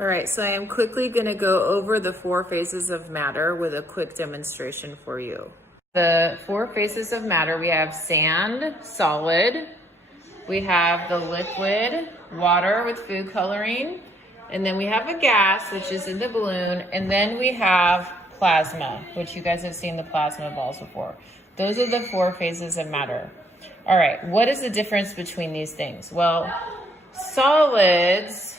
All right, so I am quickly going to go over the 4 phases of matter with a quick demonstration for you. The 4 phases of matter, we have sand, solid, we have the liquid, water with food coloring, and then we have a gas, which is in the balloon, and then we have plasma, which you guys have seen the plasma balls before. Those are the 4 phases of matter. All right, what is the difference between these things? Well, solids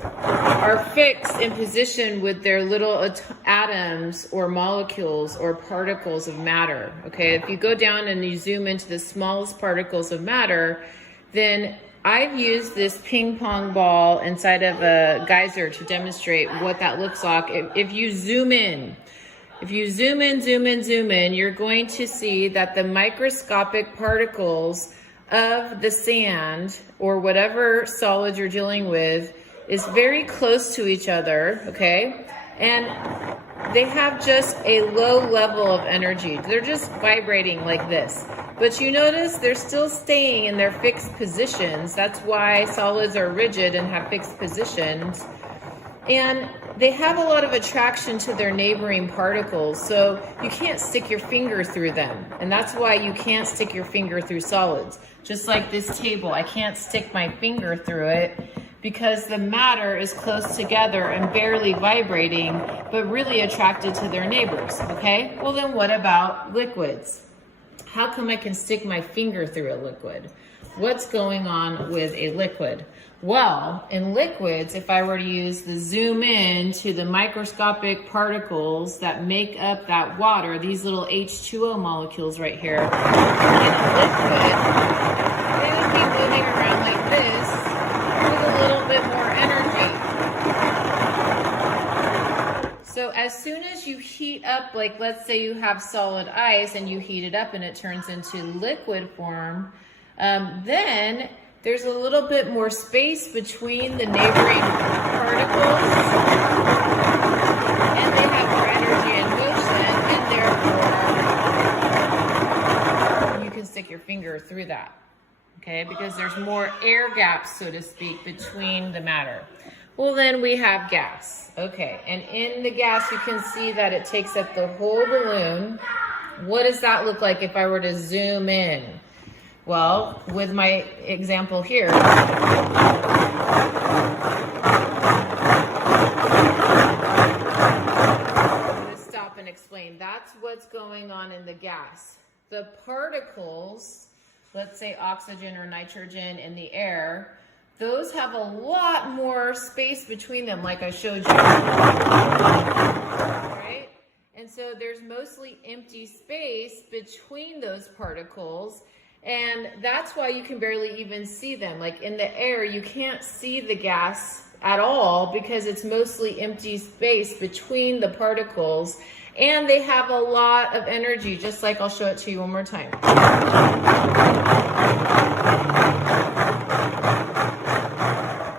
are fixed in position with their little atoms or molecules or particles of matter. Okay, if you go down and you zoom into the smallest particles of matter, then I've used this ping pong ball inside of a geyser to demonstrate what that looks like. If you zoom in, zoom in, you're going to see that the microscopic particles of the sand or whatever solid you're dealing with is very close to each other, okay? And they have just a low level of energy. They're just vibrating like this. But you notice they're still staying in their fixed positions. That's why solids are rigid and have fixed positions. And they have a lot of attraction to their neighboring particles, so you can't stick your finger through them. And that's why you can't stick your finger through solids. Just like this table, I can't stick my finger through it because the matter is close together and barely vibrating, but really attracted to their neighbors, okay? Well, then what about liquids? How come I can stick my finger through a liquid? What's going on with a liquid? Well, in liquids, if I were to use the zoom in to the microscopic particles that make up that water, these little H2O molecules right here, in a liquid, they would be moving around like this with a little bit more energy. So as soon as you heat up, like let's say you have solid ice and you heat it up and it turns into liquid form, then there's a little bit more space between the neighboring particles, and they have more energy and motion, and therefore you can stick your finger through that, okay? Because there's more air gaps, so to speak, between the matter. Well, then we have gas, okay? And in the gas, you can see that it takes up the whole balloon. What does that look like if I were to zoom in? Well, with my example here, I'm going to stop and explain. That's what's going on in the gas. The particles, let's say oxygen or nitrogen in the air, those have a lot more space between them, like I showed you. Right? And so there's mostly empty space between those particles. And that's why you can barely even see them. Like in the air, you can't see the gas at all because it's mostly empty space between the particles. And they have a lot of energy, just like I'll show it to you one more time.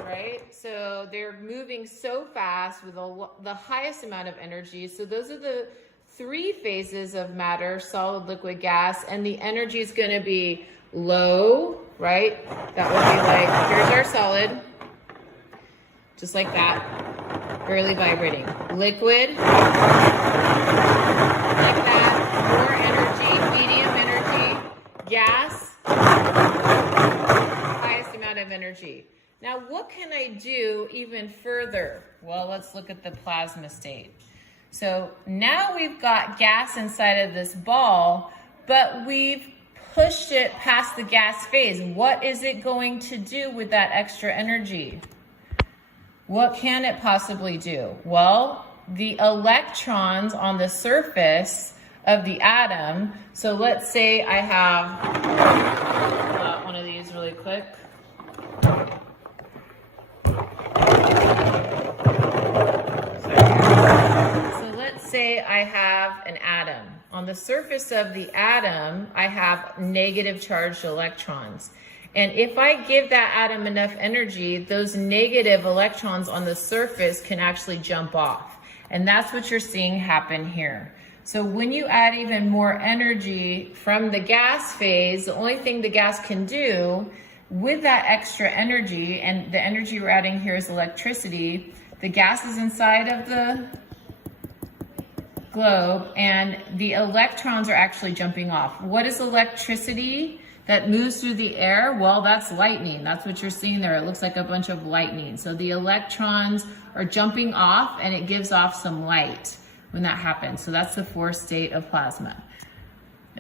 Right? So they're moving so fast with the highest amount of energy. So those are the 3 phases of matter: solid, liquid, gas, and the energy is going to be low, right? That would be like, here's our solid, just like that, barely vibrating. Liquid, like that, more energy, medium energy. Gas, highest amount of energy. Now, what can I do even further? Well, let's look at the plasma state. So now we've got gas inside of this ball, but we've pushed it past the gas phase. What is it going to do with that extra energy? What can it possibly do? Well, the electrons on the surface of the atom, so let's say I have one of these really quick. Say I have an atom. On the surface of the atom, I have negative charged electrons. And if I give that atom enough energy, those negative electrons on the surface can actually jump off. And that's what you're seeing happen here. So when you add even more energy from the gas phase, the only thing the gas can do with that extra energy, and the energy we're adding here is electricity, the gas is inside of the globe and the electrons are actually jumping off. What is electricity that moves through the air? Well, that's lightning. That's what you're seeing there. It looks like a bunch of lightning. So the electrons are jumping off and it gives off some light when that happens. So that's the fourth state of plasma.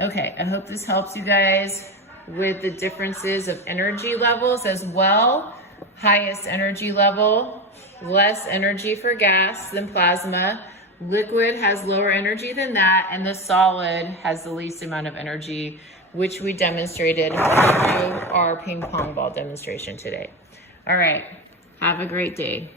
Okay, I hope this helps you guys with the differences of energy levels as well. Highest energy level, less energy for gas than plasma. Liquid has lower energy than that, and the solid has the least amount of energy, which we demonstrated through our ping pong ball demonstration today. All right, have a great day.